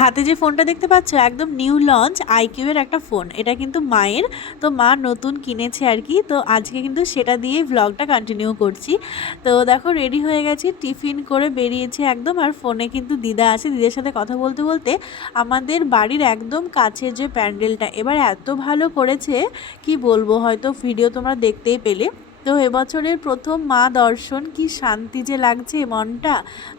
হাতে যে ফোনটা দেখতে পাচ্ছ একদম নিউ লঞ্চ আইকিউয়ের একটা ফোন, এটা কিন্তু মায়ের। তো মা নতুন কিনেছে আর কি, তো আজকে কিন্তু সেটা দিয়েই ভ্লগটা কন্টিনিউ করছি। তো দেখো রেডি হয়ে গেছি, টিফিন করে বেরিয়েছি একদম। আর ফোনে কিন্তু দিদা আছে, দিদার সাথে কথা বলতে বলতে আমাদের বাড়ির একদম কাছের যে প্যান্ডেলটা এবার এত ভালো করেছে কি বলবো, হয়তো ভিডিও তোমরা দেখতেই পেলে। তো এবছরের প্রথম মা দর্শন, কি শান্তি যে লাগছে মনটা,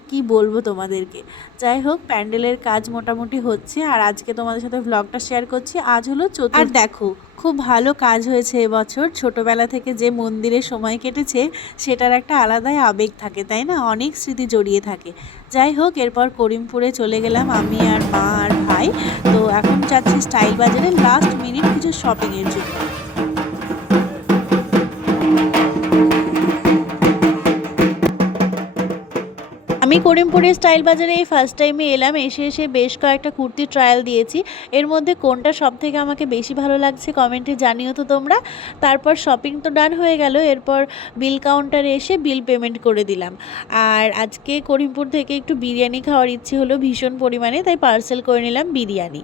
কি বলবো তোমাদেরকে। যাই হোক, প্যান্ডেলের কাজ মোটামুটি হচ্ছে আর আজকে তোমাদের সাথে ভ্লগটা শেয়ার করছি। আজ হলো চতুর্থ। আর দেখো খুব ভালো কাজ হয়েছে এবছর। ছোটবেলা থেকে যে মন্দিরে সময় কেটেছে সেটার একটা আলাদাই আবেগ থাকে, তাই না? অনেক স্মৃতি জড়িয়ে থাকে। যাই হোক, এরপর করিমপুরে চলে গেলাম আমি আর মা আর ভাই। তো এখন যাচ্ছি স্টাইল বাজারে লাস্ট মিনিট কিছু শপিংয়ের জন্য। আমি করিমপুরের স্টাইল বাজারে এই ফার্স্ট টাইমে এলাম। এসে বেশ কয়েকটা কুর্তি ট্রায়াল দিয়েছি। এর মধ্যে কোনটা সবথেকে আমাকে বেশি ভালো লাগছে কমেন্টে জানিও তো তোমরা। তারপর শপিং তো ডান হয়ে গেল, এরপর বিল কাউন্টারে এসে বিল পেমেন্ট করে দিলাম। আর আজকে করিমপুর থেকে একটু বিরিয়ানি খাওয়ার ইচ্ছে হলো ভীষণ পরিমাণে, তাই পার্সেল করে নিলাম বিরিয়ানি।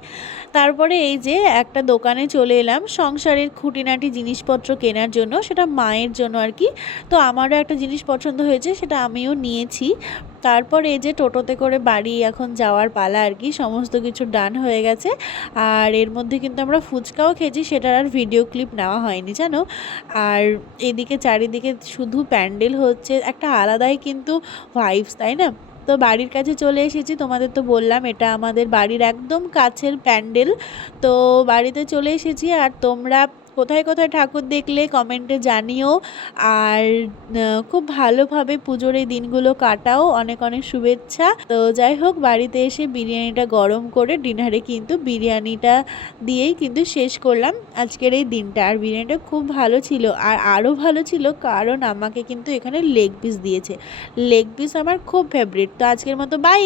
তারপরে এই যে একটা দোকানে চলে এলাম সংসারের খুঁটিনাটি জিনিসপত্র কেনার জন্য, সেটা মায়ের জন্য আর কি। তো আমারও একটা জিনিস পছন্দ হয়েছে, সেটা আমিও নিয়েছি। তারপর এই যে টোটোতে করে বাড়ি এখন যাওয়ার পালা আর কি, সমস্ত কিছু ডান হয়ে গেছে। আর এর মধ্যে কিন্তু আমরা ফুচকাও খেয়েছি, সেটার আর ভিডিও ক্লিপ নেওয়া হয়নি জানো। আর এদিকে চারিদিকে শুধু প্যান্ডেল হচ্ছে, একটা আলাদাই কিন্তু ভাইবস, তাই না? তো বাড়ির কাছে চলে এসেছি, তোমাদের তো বললাম এটা আমাদের বাড়ির একদম কাছের প্যান্ডেল। তো বাড়িতে চলে এসেছি। আর তোমরা কোথায় কোথায় ঠাকুর দেখলে কমেন্টে জানিও। আর খুব ভালোভাবে পুজোর এই দিনগুলো কাটাও, অনেক অনেক শুভেচ্ছা। তো যাই হোক, বাড়িতে এসে বিরিয়ানিটা গরম করে ডিনারে কিন্তু বিরিয়ানিটা দিয়েই কিন্তু শেষ করলাম আজকের এই দিনটা। আর বিরিয়ানিটা খুব ভালো ছিল, আর আরও ভালো ছিল কারণ আমাকে কিন্তু এখানে লেগ পিস দিয়েছে। লেগ পিস আমার খুব ফেভারিট। তো আজকের মতো বাই।